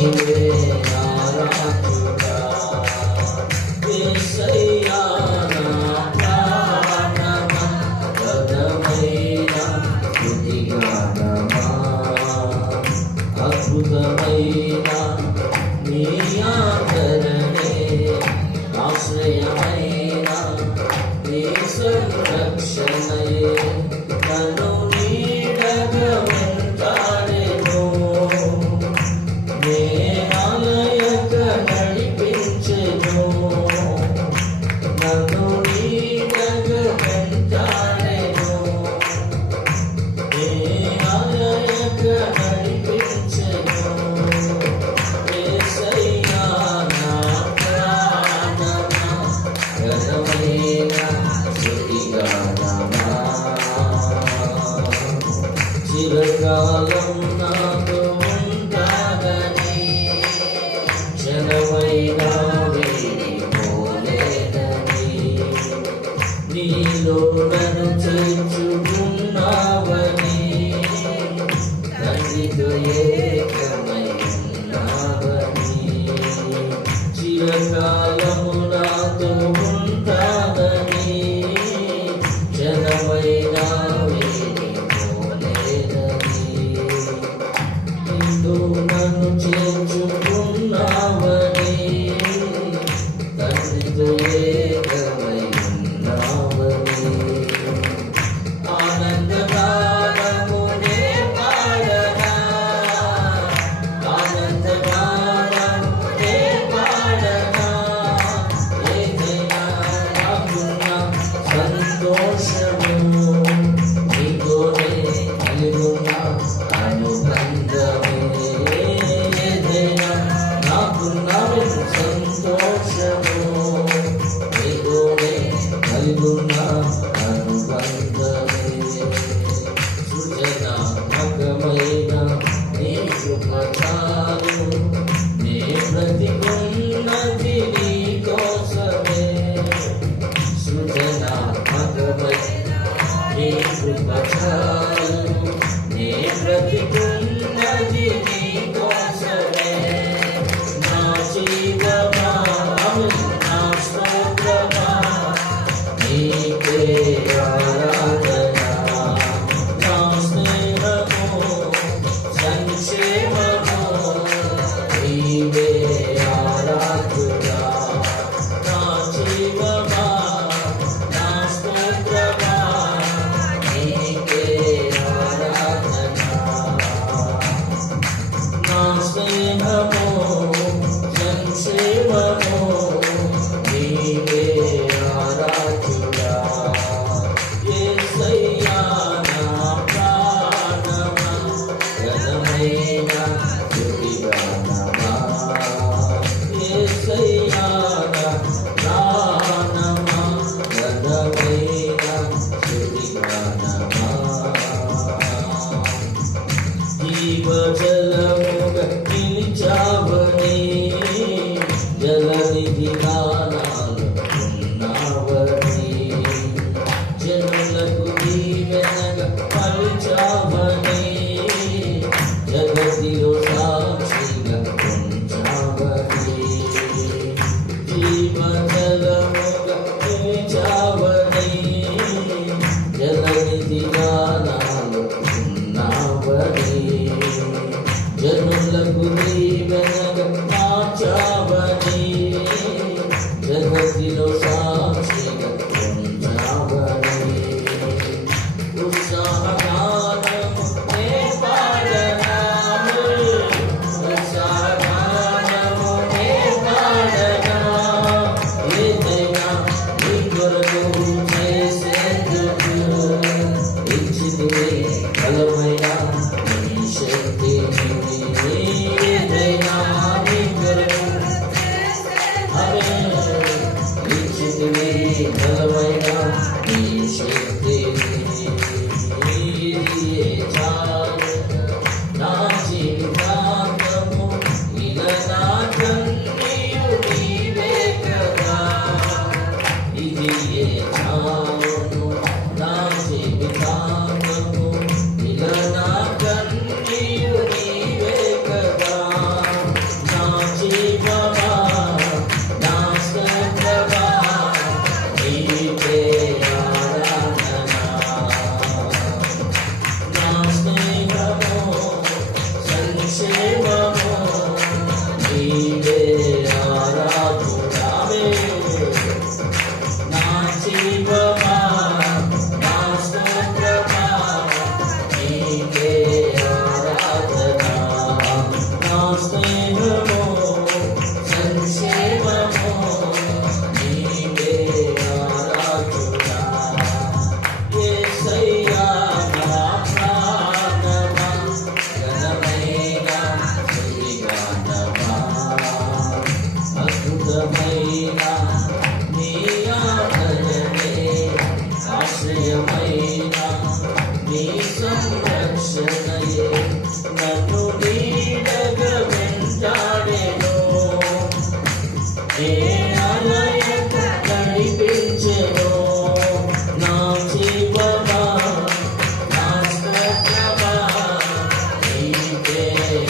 Yeah. ചിരകാലം നാം doce. 我早睡了。Hallelujah. Deus.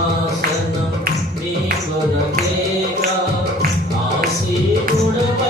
సింహాసనం నీ కొరకేగా. ఆశీర్వడపై